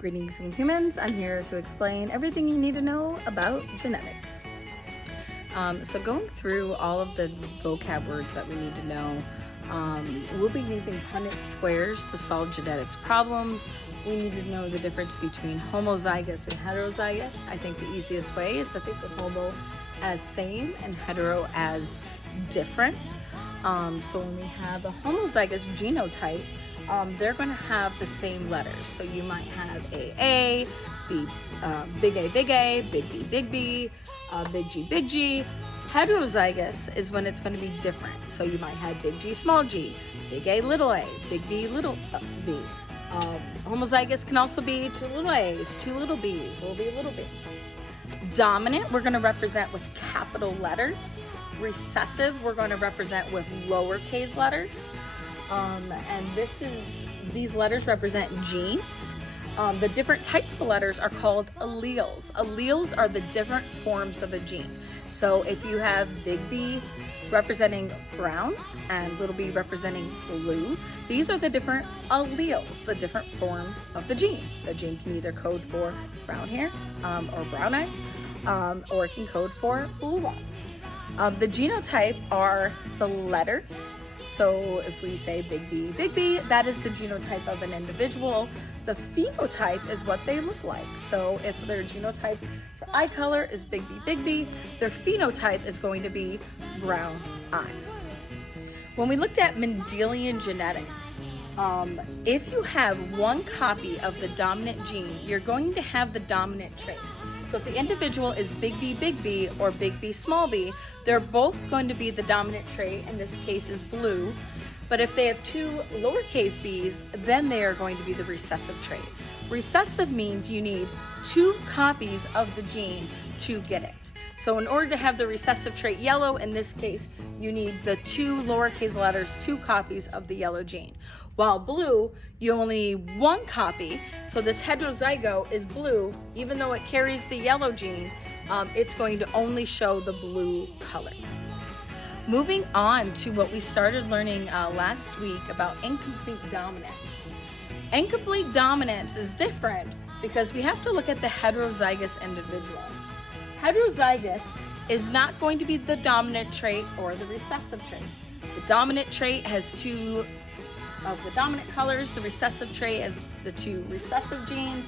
Greetings from humans. I'm here to explain everything you need to know about genetics. So going through all of the vocab words that we need to know, we'll be using punnets squares to solve genetics problems. We need to know the difference between homozygous and heterozygous. I think the easiest way is to think of homo as same and hetero as different. So when we have a homozygous genotype, they're going to have the same letters. So you might have A, B, big A, big A, big B, big B, big G, big G. Heterozygous is when it's going to be different. So you might have big G, small g, big A, big B, little b. Homozygous can also be two little a's, two little b's, little b, little b. Dominant, we're going to represent with capital letters. Recessive, we're going to represent with lowercase letters. And these letters represent genes. The different types of letters are called alleles. Alleles are the different forms of a gene. So if you have big B representing brown and little b representing blue, these are the different alleles, the different form of the gene. The gene can either code for brown hair or brown eyes, or it can code for blue eyes. The genotype are the letters. So if we say big B, that is the genotype of an individual. The phenotype is what they look like. So if their genotype for eye color is big B, their phenotype is going to be brown eyes. When we looked at Mendelian genetics, if you have one copy of the dominant gene, you're going to have the dominant trait. So if the individual is big B, or big B, small b, they're both going to be the dominant trait. In this case is blue. But if they have two lowercase b's, then they are going to be the recessive trait. Recessive means you need two copies of the gene to get it. So in order to have the recessive trait yellow, in this case, you need the two lowercase letters, two copies of the yellow gene. While blue, you only need one copy. So this heterozygote is blue, even though it carries the yellow gene, it's going to only show the blue color. Moving on to what we started learning last week about incomplete dominance. Incomplete dominance is different because we have to look at the heterozygous individual. Heterozygous is not going to be the dominant trait or the recessive trait. The dominant trait has two of the dominant colors, the recessive trait has the two recessive genes,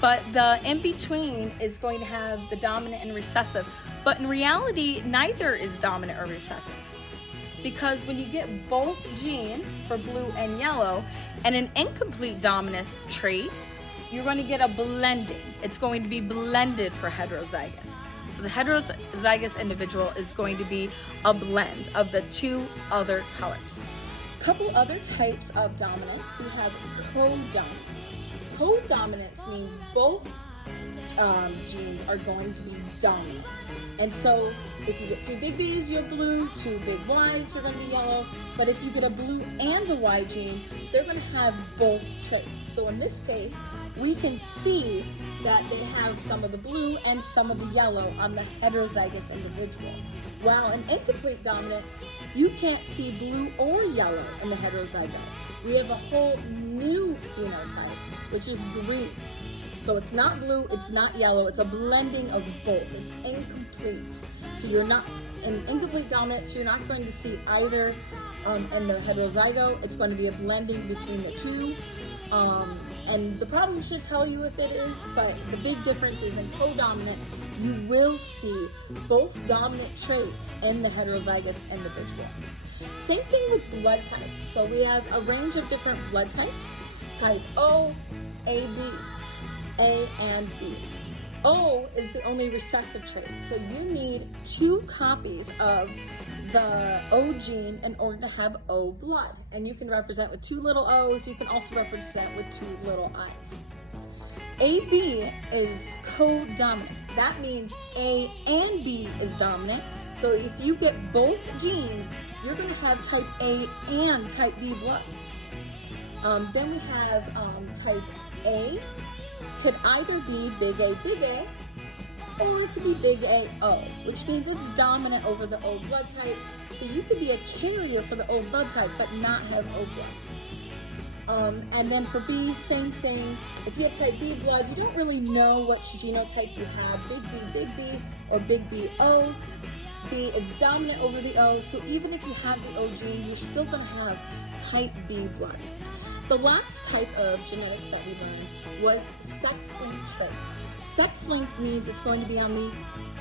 but the in-between is going to have the dominant and recessive. But in reality, neither is dominant or recessive. Because when you get both genes for blue and yellow and an incomplete dominance trait, you're going to get a blending. It's going to be blended for heterozygous. So the heterozygous individual is going to be a blend of the two other colors. Couple other types of dominance, we have codominance. Codominance means both genes are going to be dominant. And so if you get two big B's, you're blue, two big Y's, you're going to be yellow. But if you get a blue and a Y gene, they're going to have both traits. So in this case, we can see that they have some of the blue and some of the yellow on the heterozygous individual. While in incomplete dominance, you can't see blue or yellow in the heterozygote. We have a whole new phenotype, which is green. So it's not blue, it's not yellow, it's a blending of both. It's incomplete. So you're not, in incomplete dominance, you're not going to see either in the heterozygote. It's going to be a blending between the two. And the problem should tell you if it is, but the big difference is in codominance, you will see both dominant traits in the heterozygous individual. Same thing with blood types. So we have a range of different blood types. Type O, AB, A, and B. O is the only recessive trait. So you need two copies of the O gene in order to have O blood. And you can represent with two little O's. You can also represent with two little I's. AB is codominant. That means A and B is dominant. So if you get both genes, you're going to have type A and type B blood. Then we have type A. Could either be big A, or it could be big A-O, which means it's dominant over the O blood type. So you could be a carrier for the O blood type, but not have O blood. And then for B, same thing. If you have type B blood, you don't really know which genotype you have, big B, or big BO. B is dominant over the O, so even if you have the O gene, you're still going to have type B blood. The last type of genetics that we learned was sex-linked traits. Sex-linked means it's going to be on the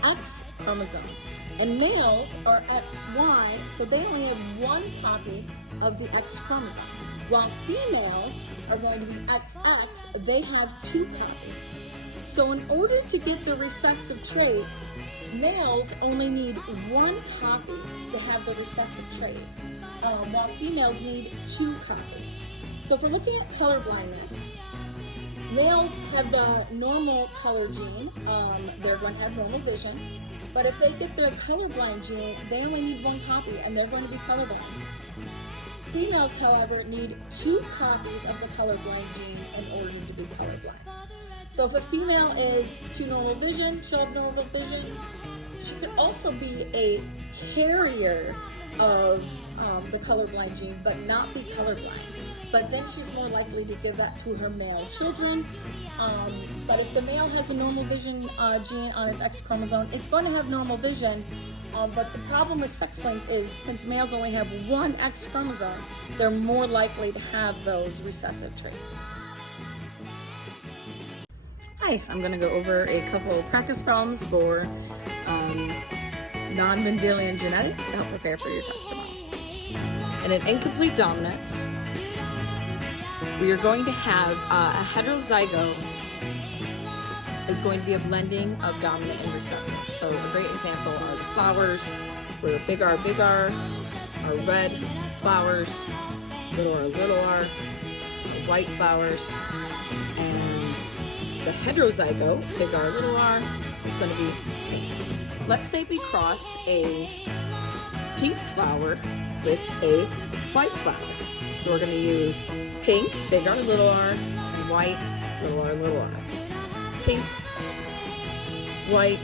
X chromosome. And males are XY, so they only have one copy of the X chromosome. While females are going to be XX, they have two copies. So in order to get the recessive trait, males only need one copy to have the recessive trait, while females need two copies. So if we're looking at color blindness, males have the normal color gene, they're going to have normal vision, but if they get the colorblind gene, they only need one copy and they're going to be colorblind. Females, however, need two copies of the colorblind gene in order to be colorblind. So if a female is to normal vision, she'll have normal vision. She could also be a carrier of the colorblind gene, but not be colorblind. But then she's more likely to give that to her male children. But if the male has a normal vision gene on its X chromosome, it's going to have normal vision. But the problem with sex-linked is since males only have one X chromosome, they're more likely to have those recessive traits. Hi, I'm going to go over a couple practice problems for non-Mendelian genetics to help prepare for your test tomorrow. In an incomplete dominance, we are going to have a heterozygote is going to be a blending of dominant and recessive. So a great example are the flowers, where big R are red flowers, little r, white flowers, and the heterozygote, big R, little r, is going to be pink. Let's say we cross a pink flower with a white flower. So we're going to use pink, big R, little r, and white, little r. Pink, white.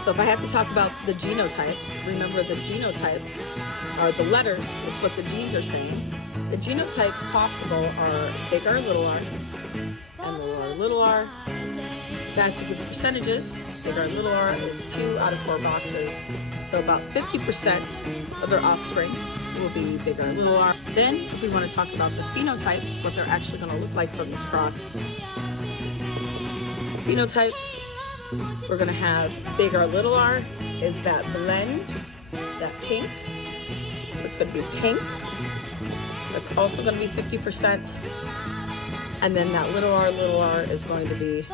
So if I have to talk about the genotypes, remember the genotypes are the letters, it's what the genes are saying. The genotypes possible are big R, little r, and little r. If I have to give the percentages, big R, little r is 2 out of 4 boxes. So about 50% of their offspring will be big R, little r. Then, if we want to talk about the phenotypes, what they're actually going to look like from this cross. Phenotypes, we're going to have big R, little r is that blend, that pink. So it's going to be pink. That's also going to be 50%. And then that little r is going to be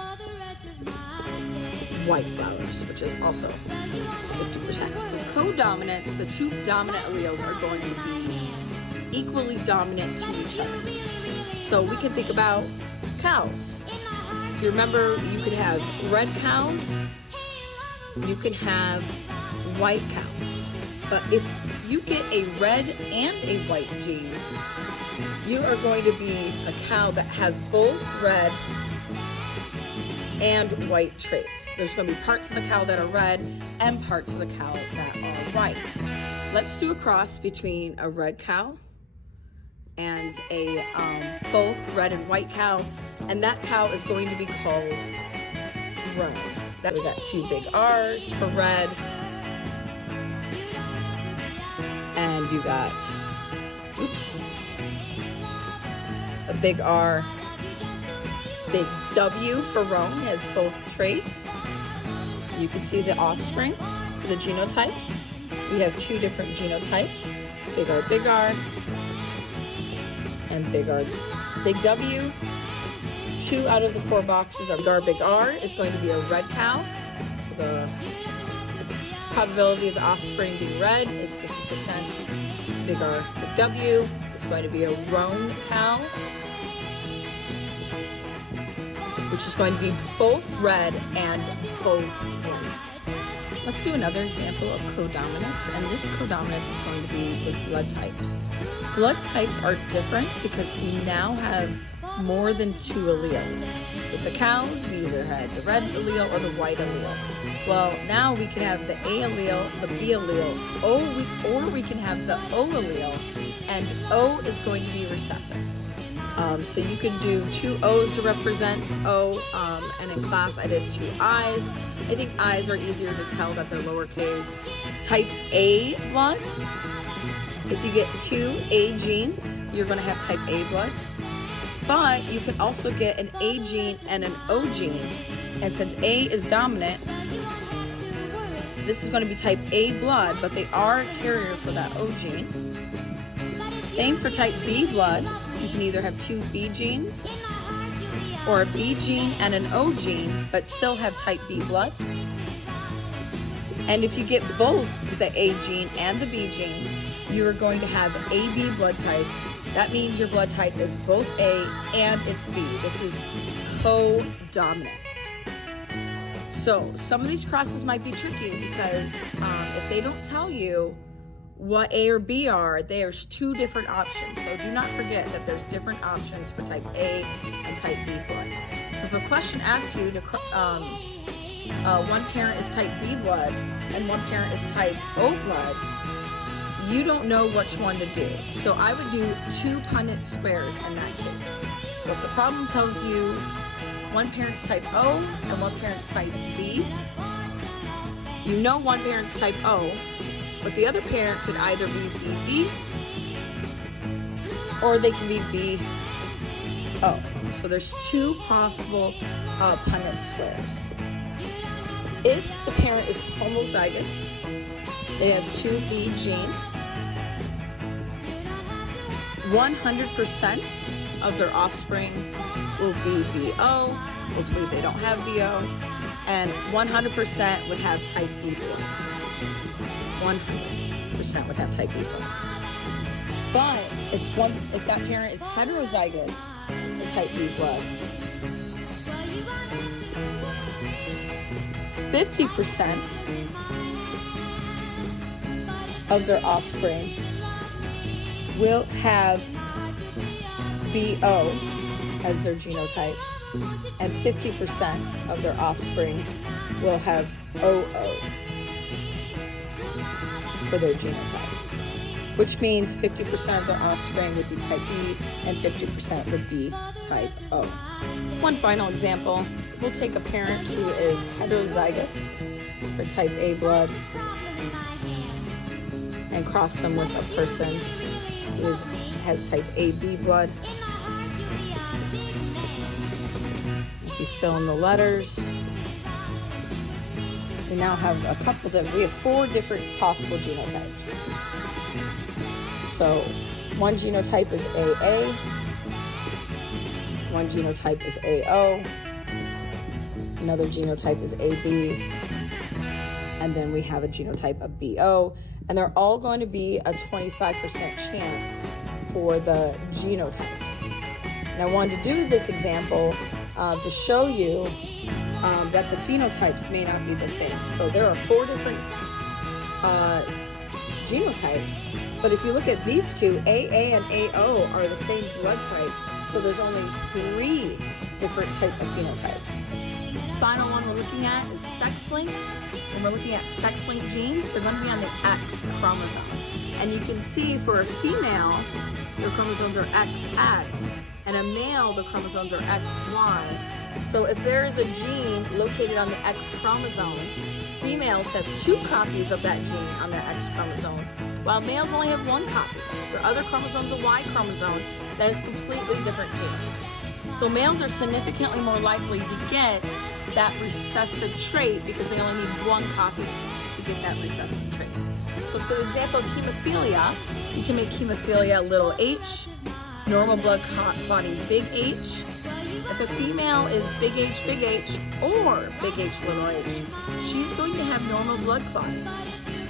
white flowers, which is also 50%. So codominants, the two dominant alleles are going to be equally dominant to each other. So we can think about cows. If you remember, you could have red cows, you could have white cows. But if you get a red and a white gene, you are going to be a cow that has both red and white traits. There's going to be parts of the cow that are red and parts of the cow that are white. Let's do a cross between a red cow and a both red and white cow, and that cow is going to be called red. We got 2 big R's for red, and you got, a big R, big W for roan has both traits. You can see the offspring for the genotypes. We have 2 different genotypes, big R, and big R, big W. 2 out of the 4 boxes are big R is going to be a red cow. So the probability of the offspring being red is 50%. Big R, big W is going to be a roan cow, which is going to be both red and both white. Let's do another example of codominance, and this codominance is going to be with blood types. Blood types are different because we now have more than 2 alleles. With the cows, we either had the red allele or the white allele. Well, now we can have the A allele, the B allele, or we can have the O allele, and O is going to be recessive. So you can do 2 O's to represent O, and in class I did 2 I's. I think I's are easier to tell that they're lowercase. Type A blood, if you get 2 A genes, you're going to have type A blood. But you can also get an A gene and an O gene. And since A is dominant, this is going to be type A blood, but they are a carrier for that O gene. Same for type B blood. You can either have 2 B genes or a B gene and an O gene, but still have type B blood. And if you get both the A gene and the B gene, you're going to have AB blood type. That means your blood type is both A and it's B. This is codominant. So some of these crosses might be tricky because if they don't tell you what A or B are, there's 2 different options. So do not forget that there's different options for type A and type B blood. So if a question asks you to, one parent is type B blood and one parent is type O blood, you don't know which one to do. So I would do 2 punnets squares in that case. So if the problem tells you one parent's type O and one parent's type B, you know one parent's type O, but the other parent could either be BB or they can be BO. So there's 2 possible Punnett squares. If the parent is homozygous, they have 2 B genes, 100% of their offspring will be BO. Hopefully they don't have BO. And 100% would have type B blood. 100% would have type B blood. But if that parent is heterozygous for type B blood, 50% of their offspring will have BO as their genotype, and 50% of their offspring will have OO for their genotype, which means 50% of their offspring would be type B and 50% would be type O. One final example, we'll take a parent who is heterozygous for type A blood and cross them with a person who has type AB blood. If you fill in the letters, we now have a couple of, we have 4 different possible genotypes. So one genotype is AA, one genotype is AO, another genotype is AB, and then we have a genotype of BO, and they're all going to be a 25% chance for the genotypes. And I wanted to do this example to show you that the phenotypes may not be the same. So there are 4 different genotypes, but if you look at these 2, AA and AO are the same blood type, so there's only 3 different type of phenotypes. Final one we're looking at is sex-linked. When we're looking at sex-linked genes, they're going to be on the X chromosome. And you can see for a female, their chromosomes are XX, and a male, the chromosomes are XY. So if there is a gene located on the X chromosome, females have 2 copies of that gene on their X chromosome, while males only have 1 copy. Their other chromosome is a Y chromosome that is completely different gene. So males are significantly more likely to get that recessive trait because they only need 1 copy to get that recessive trait. So for the example of hemophilia, you can make hemophilia little h, normal blood clotting big H. If a female is big H or big H little h, she's going to have normal blood clotting.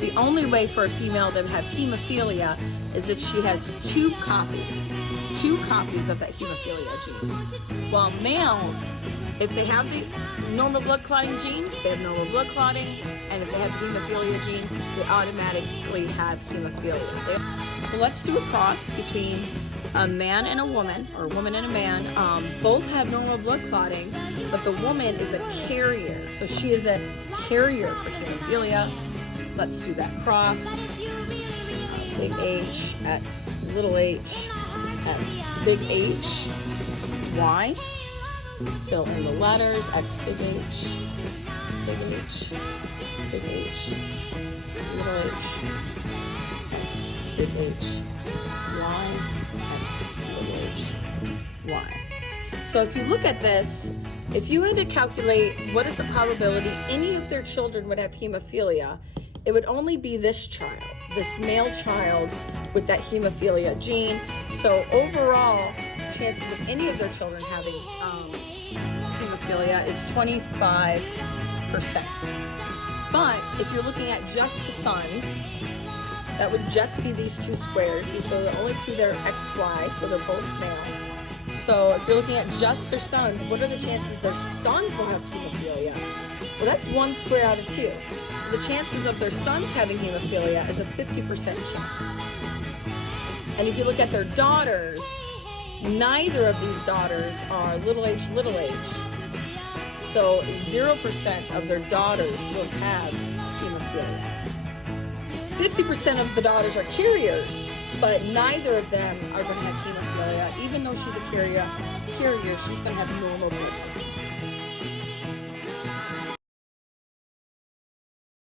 The only way for a female to have hemophilia is if she has 2 copies of that hemophilia gene. While males, if they have the normal blood clotting gene, they have normal blood clotting, and if they have the hemophilia gene, they automatically have hemophilia. So let's do a cross between a man and a woman, or a woman and a man, both have normal blood clotting, but the woman is a carrier. So she is a carrier for hemophilia. Let's do that cross. Big H, X, little h, X, big H, Y. Fill in the letters, X, big H, big H, big H, little h, X, big H, Y, X, little h, Y. So if you look at this, if you had to calculate what is the probability any of their children would have hemophilia, it would only be this child, this male child with that hemophilia gene. So overall, chances of any of their children having hemophilia is 25%. But if you're looking at just the sons, that would just be these two squares. These are the only two that are XY, so they're both male. So if you're looking at just their sons, what are the chances their sons will have hemophilia? Well, that's 1 square out of 2. So the chances of their sons having hemophilia is a 50% chance. And if you look at their daughters, neither of these daughters are little h, little h. So 0% of their daughters will have hemophilia. 50% of the daughters are carriers, but neither of them are going to have hemophilia. Even though she's a carrier, she's going to have normal blood type.